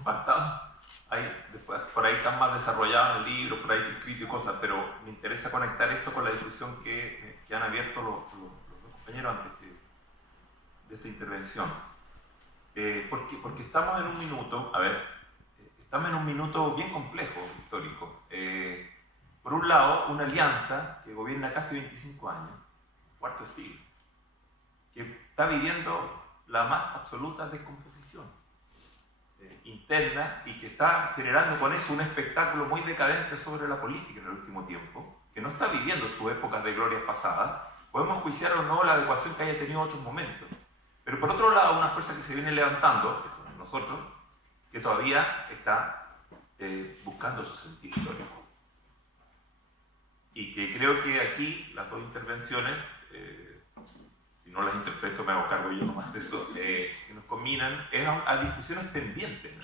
compactados. Después, por ahí están más desarrollados en el libro, por ahí estoy escrito y cosas, pero me interesa conectar esto con la discusión que han abierto los dos compañeros antes de esta intervención. Porque estamos en un minuto, estamos en un minuto bien complejo, histórico. Por un lado, una alianza que gobierna casi 25 años, cuarto siglo, que está viviendo la más absoluta descomposición interna y que está generando con eso un espectáculo muy decadente sobre la política en el último tiempo, que no está viviendo sus épocas de glorias pasadas. Podemos juiciar o no la adecuación que haya tenido en otros momentos. Pero por otro lado, una fuerza que se viene levantando, que somos nosotros, que todavía está buscando su sentido histórico. Y que creo que aquí las dos intervenciones, si no las interpreto me hago cargo yo nomás de eso, que nos combinan es a discusiones pendientes, ¿no?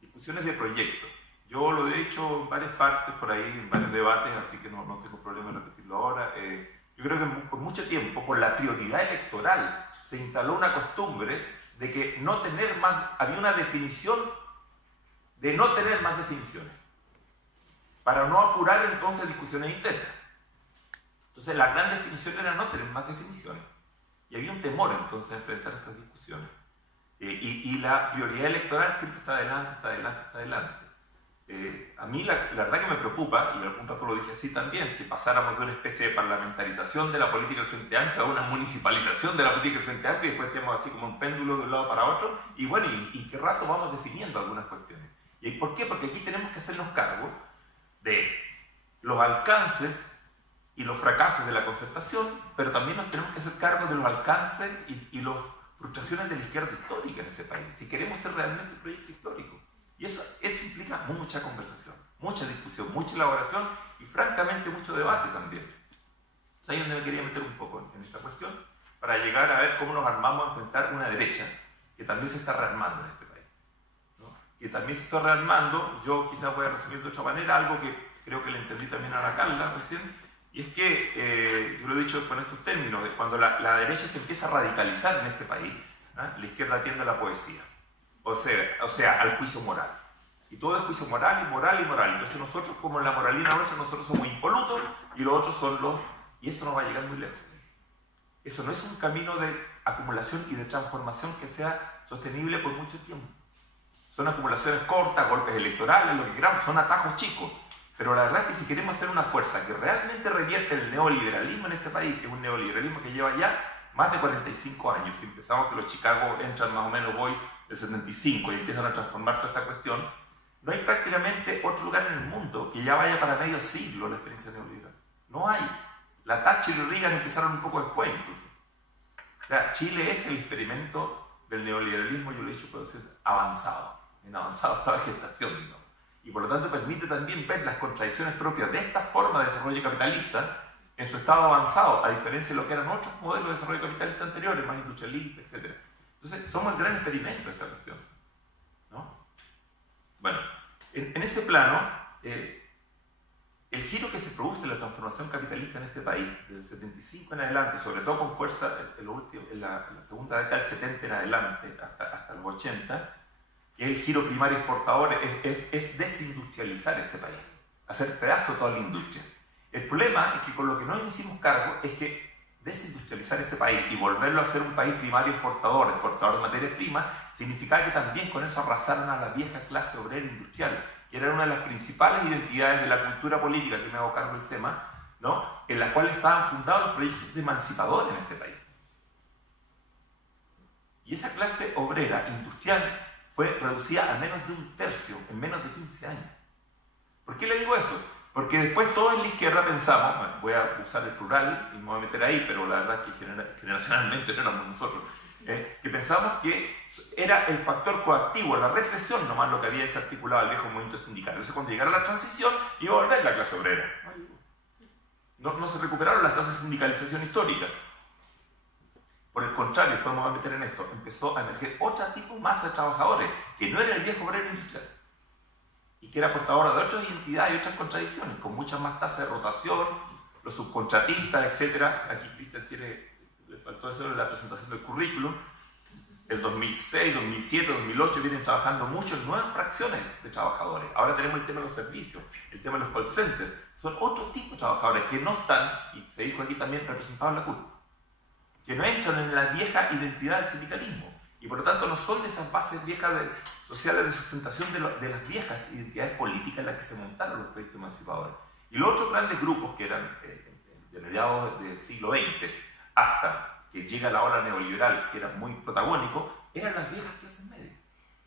Discusiones de proyectos. Yo lo he hecho en varias partes por ahí, en varios debates, así que no tengo problema en repetirlo ahora. Yo creo que por mucho tiempo, por la prioridad electoral, se instaló una costumbre de que no tener más, había una definición de no tener más definiciones, para no apurar entonces discusiones internas. Entonces la gran definición era no tener más definiciones. Y había un temor entonces a enfrentar estas discusiones. Y la prioridad electoral siempre está adelante, está adelante, está adelante. A mí la verdad que me preocupa, y algún rato lo dije así también, que pasáramos de una especie de parlamentarización de la política del Frente Amplio a una municipalización de la política del Frente Amplio y después tenemos así como un péndulo de un lado para otro. Y bueno, ¿y qué rato vamos definiendo algunas cuestiones? ¿Y por qué? Porque aquí tenemos que hacernos cargo de los alcances y los fracasos de la concertación, pero también nos tenemos que hacer cargo de los alcances y las frustraciones de la izquierda histórica en este país, si queremos ser realmente un proyecto histórico. Y eso implica mucha conversación, mucha discusión, mucha elaboración y francamente mucho debate también. Entonces ahí es donde me quería meter un poco en esta cuestión, para llegar a ver cómo nos armamos a enfrentar una derecha que también se está rearmando en este país, ¿no? Que también se está rearmando. Yo quizás voy a resumir de otra manera algo que creo que le entendí también a la Carla recién. Y es que, yo lo he dicho con estos términos, es cuando la derecha se empieza a radicalizar en este país, ¿eh? La izquierda tiende a la poesía, o sea, al juicio moral. Y todo es juicio moral y moral y moral. Entonces nosotros, como en la moralina nuestra, nosotros somos impolutos y los otros son los... Y eso no va a llegar muy lejos. Eso no es un camino de acumulación y de transformación que sea sostenible por mucho tiempo. Son acumulaciones cortas, golpes electorales, lo que queramos, son atajos chicos. Pero la verdad es que si queremos hacer una fuerza que realmente revierte el neoliberalismo en este país, que es un neoliberalismo que lleva ya más de 45 años, si empezamos que los Chicago entran más o menos Boys del 75 y empiezan a transformar toda esta cuestión, no hay prácticamente otro lugar en el mundo que ya vaya para medio siglo la experiencia neoliberal. No hay. La Thatcher y Reagan empezaron un poco después incluso. O sea, Chile es el experimento del neoliberalismo, yo lo he dicho, puedo decir, avanzado. En avanzado estado de gestación, digamos. Y por lo tanto permite también ver las contradicciones propias de esta forma de desarrollo capitalista en su estado avanzado, a diferencia de lo que eran otros modelos de desarrollo capitalista anteriores, más industrialistas, etc. Entonces, somos el gran experimento de esta cuestión, ¿no? Bueno, en ese plano, el giro que se produce en la transformación capitalista en este país, del 75 en adelante, sobre todo con fuerza en la segunda década del 70 en adelante, hasta los 80, es el giro primario exportador, es desindustrializar este país, hacer pedazo toda la industria. El problema es que con lo que no nos hicimos cargo es que desindustrializar este país y volverlo a ser un país primario exportador de materias primas, significaba que también con eso arrasaron a la vieja clase obrera industrial, que era una de las principales identidades de la cultura política, que me hago cargo del tema, ¿no? En la cual estaban fundados los proyectos emancipadores en este país. Y esa clase obrera industrial fue reducida a menos de un tercio en menos de 15 años. ¿Por qué le digo eso? Porque después todos en la izquierda pensamos, bueno, voy a usar el plural y me voy a meter ahí, pero la verdad es que generacionalmente no éramos nosotros, que pensamos que era el factor coactivo, la represión nomás lo que había desarticulado el viejo movimiento sindical. Entonces cuando llegara la transición iba a volver la clase obrera. No se recuperaron las tasas de sindicalización histórica. Por el contrario, después me voy a meter en esto, empezó a emerger otro tipo de masa de trabajadores, que no era el viejo obrero industrial, y que era portadora de otras identidades y otras contradicciones, con muchas más tasas de rotación, los subcontratistas, etc. Aquí Cristian le faltó eso en la presentación del currículum, el 2006, 2007, 2008 vienen trabajando mucho en nuevas fracciones de trabajadores. Ahora tenemos el tema de los servicios, el tema de los call centers. Son otro tipo de trabajadores que no están, y se dijo aquí también, representados en la CUT, que no entran en la vieja identidad del sindicalismo y por lo tanto no son de esas bases viejas sociales de sustentación de las viejas identidades políticas en las que se montaron los proyectos emancipadores. Y los otros grandes grupos que eran de mediados del siglo XX hasta que llega la ola neoliberal, que era muy protagónico, eran las viejas clases medias.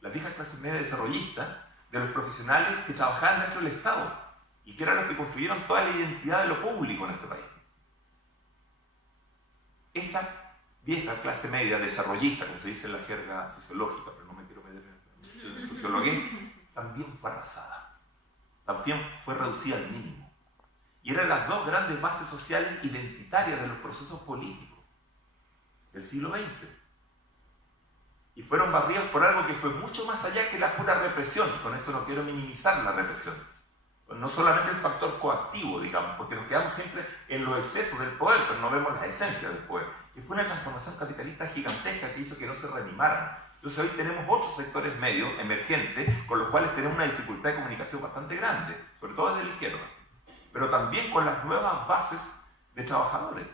Las viejas clases medias desarrollistas de los profesionales que trabajaban dentro del Estado y que eran los que construyeron toda la identidad de lo público en este país. Esa vieja clase media desarrollista, como se dice en la jerga sociológica, pero no me quiero meter en sociología, también fue arrasada, también fue reducida al mínimo. Y eran las dos grandes bases sociales identitarias de los procesos políticos del siglo XX. Y fueron barridos por algo que fue mucho más allá que la pura represión. Con esto no quiero minimizar la represión. No solamente el factor coactivo, digamos, porque nos quedamos siempre en los excesos del poder, pero no vemos las esencias del poder. Que fue una transformación capitalista gigantesca que hizo que no se reanimaran. Entonces hoy tenemos otros sectores medios emergentes con los cuales tenemos una dificultad de comunicación bastante grande, sobre todo desde la izquierda, pero también con las nuevas bases de trabajadores,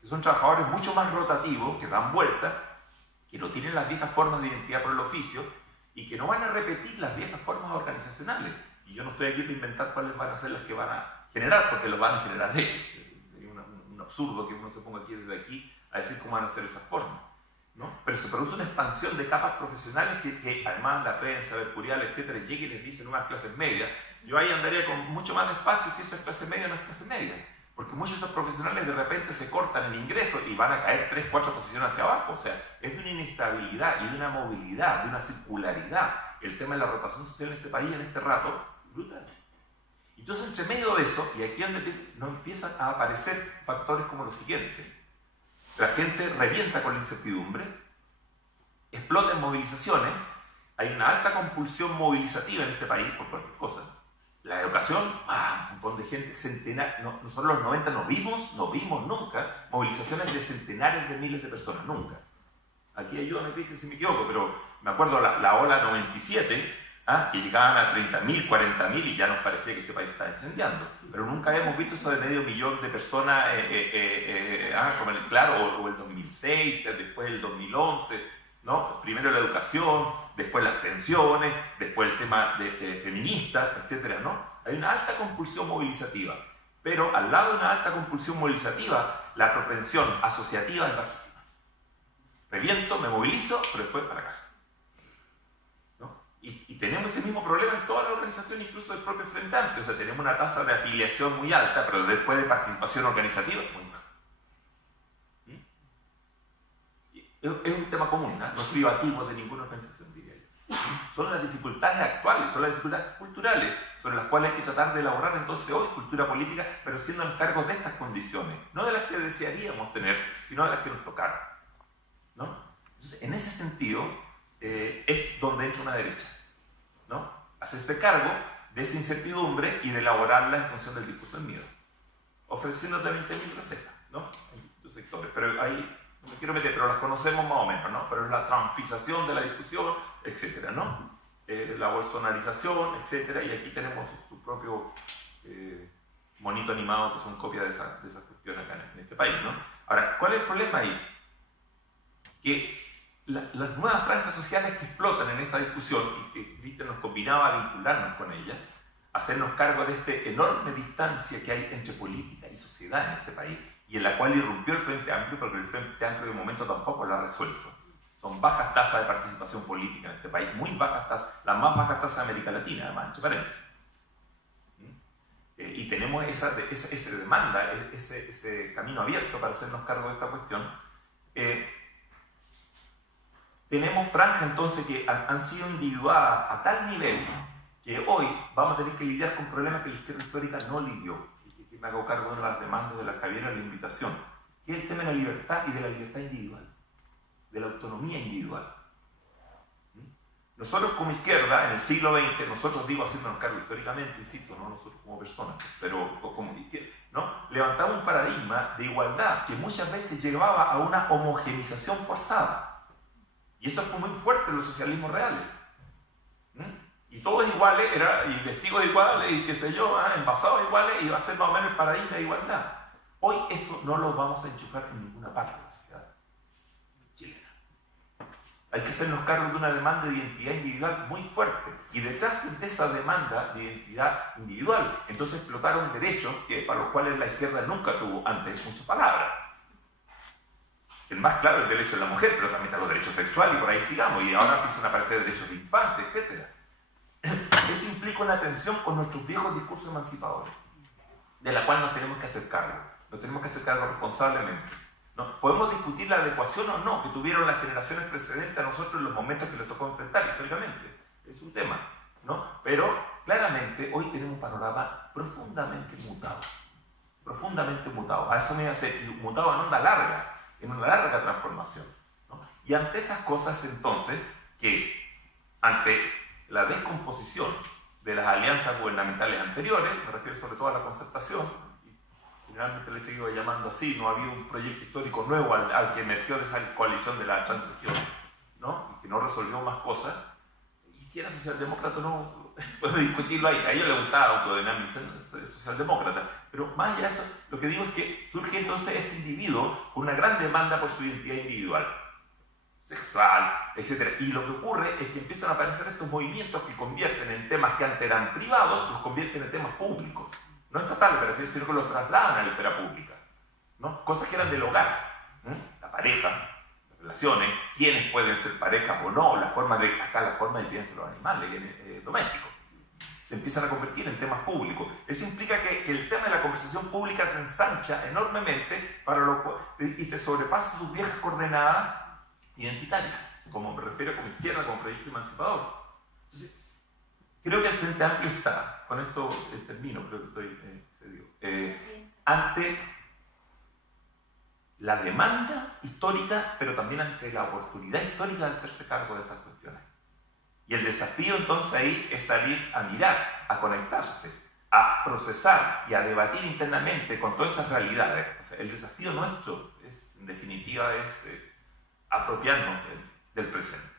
que son trabajadores mucho más rotativos, que dan vuelta, que no tienen las viejas formas de identidad por el oficio y que no van a repetir las viejas formas organizacionales. Y yo no estoy aquí para inventar cuáles van a ser las que van a generar, porque los van a generar ellos. Sería un absurdo que uno se ponga aquí desde aquí a decir cómo van a ser esas formas, ¿no? Pero se produce una expansión de capas profesionales que además la prensa, Mercurial, etcétera, llega y les dice nuevas clases medias. Yo ahí andaría con mucho más despacio si eso es clase media o no es clase media. Porque muchos de esos profesionales de repente se cortan el ingreso y van a caer 3, 4 posiciones hacia abajo. O sea, es de una inestabilidad y de una movilidad, de una circularidad. El tema de la rotación social en este país en este rato, brutal. Entonces, entre medio de eso, y aquí es donde nos empiezan a aparecer factores como los siguientes. La gente revienta con la incertidumbre, explota en movilizaciones, hay una alta compulsión movilizativa en este país por cualquier cosa. La educación, un montón de gente, centenares, nosotros los 90 no vimos nunca movilizaciones de centenares de miles de personas, nunca. Aquí ayúdame, Cristian, si me equivoco, pero me acuerdo la ola 97, que llegaban a 30.000, 40.000 y ya nos parecía que este país estaba incendiando. Pero nunca hemos visto eso de 500.000 de personas, como en el Claro, o el 2006, después el 2011, ¿no? Primero la educación, después las pensiones, después el tema de feministas, etcétera, ¿no? Hay una alta compulsión movilizativa, pero al lado de una alta compulsión movilizativa, la propensión asociativa es bajísima. Reviento, me movilizo, pero después para casa. Y tenemos ese mismo problema en toda la organización, incluso del propio Frente Amplio. O sea, tenemos una tasa de afiliación muy alta, pero después de participación organizativa muy baja. Es un tema común, ¿no? No es privatismo de ninguna organización, diría yo. Son las dificultades actuales, son las dificultades culturales, sobre las cuales hay que tratar de elaborar entonces hoy cultura política, pero siendo cargos de estas condiciones. No de las que desearíamos tener, sino de las que nos tocaron, ¿no? Entonces, en ese sentido, es donde entra una derecha, ¿no? Hacerse cargo de esa incertidumbre y de elaborarla en función del discurso del miedo, ofreciéndote 20.000 recetas, ¿no? En distintos sectores, pero ahí no me quiero meter, pero las conocemos más o menos, ¿no? Pero es la trampización de la discusión, etcétera, ¿no? La bolsonarización, etcétera, y aquí tenemos su propio monito animado que son copias de esa cuestión acá en este país, ¿no? Ahora, ¿cuál es el problema ahí? Que las nuevas franjas sociales que explotan en esta discusión, y que Cristian nos combinaba a vincularnos con ellas, hacernos cargo de esta enorme distancia que hay entre política y sociedad en este país, y en la cual irrumpió el Frente Amplio, porque el Frente Amplio de momento tampoco lo ha resuelto. Son bajas tasas de participación política en este país, muy bajas tasas, las más bajas tasas de América Latina, además, entre paréntesis. Y tenemos esa demanda, ese camino abierto para hacernos cargo de esta cuestión. Tenemos franjas entonces que han sido individuadas a tal nivel que hoy vamos a tener que lidiar con problemas que la izquierda histórica no lidió. Y me hago cargo de las demandas de la Javiera en la invitación, que es el tema de la libertad y de la libertad individual, de la autonomía individual. Nosotros como izquierda, en el siglo XX, nosotros digo haciéndonos cargo históricamente, insisto, no nosotros como personas, pero como izquierda, ¿no? Levantamos un paradigma de igualdad que muchas veces llevaba a una homogenización forzada. Y eso fue muy fuerte en los socialismos reales. Y todos iguales, y vestidos iguales, y qué sé yo, envasados iguales, y va a ser más o menos el paradigma de igualdad. Hoy eso no lo vamos a enchufar en ninguna parte de la sociedad chilena. Hay que hacernos cargo de una demanda de identidad individual muy fuerte. Y detrás de esa demanda de identidad individual, entonces explotaron derechos para los cuales la izquierda nunca tuvo antes mucha palabra. El más claro es el derecho de la mujer, pero también están los derechos sexuales y por ahí sigamos. Y ahora empiezan a aparecer derechos de infancia, etc. Eso implica una tensión con nuestros viejos discursos emancipadores, de la cual nos tenemos que hacer cargo. Nos tenemos que hacer cargo responsablemente. ¿No? Podemos discutir la adecuación o no que tuvieron las generaciones precedentes a nosotros en los momentos que les tocó enfrentar históricamente. Es un tema, ¿no? Pero claramente hoy tenemos un panorama profundamente mutado. Profundamente mutado. A eso me hace mutado en onda larga, en una larga transformación, ¿no? Y ante esas cosas entonces, que ante la descomposición de las alianzas gubernamentales anteriores, me refiero sobre todo a la concertación, y generalmente le he seguido llamando así, no había un proyecto histórico nuevo al que emergió de esa coalición de la transición, ¿no? Y que no resolvió más cosas. Y si era socialdemócrata no, puedo discutirlo ahí. A ellos les gustaba autodenominarse socialdemócrata, pero más allá de eso, lo que digo es que surge entonces este individuo con una gran demanda por su identidad individual, sexual, etc. Y lo que ocurre es que empiezan a aparecer estos movimientos que convierten en temas que antes eran privados, los convierten en temas públicos. No estatales, me refiero, sino que los trasladan a la esfera pública, ¿no? Cosas que eran del hogar, la pareja, las relaciones, quiénes pueden ser parejas o no, hasta la forma de crianza de los animales domésticos. Se empiezan a convertir en temas públicos. Eso implica que el tema de la conversación pública se ensancha enormemente y te sobrepasa tus viejas coordenadas identitarias, como me refiero como izquierda, como proyecto emancipador. Entonces, creo que el Frente Amplio está, con esto termino, creo que estoy cedido, ante la demanda histórica, pero también ante la oportunidad histórica de hacerse cargo de estas cuestiones. Y el desafío entonces ahí es salir a mirar, a conectarse, a procesar y a debatir internamente con todas esas realidades. O sea, el desafío nuestro, en definitiva, es apropiarnos del presente.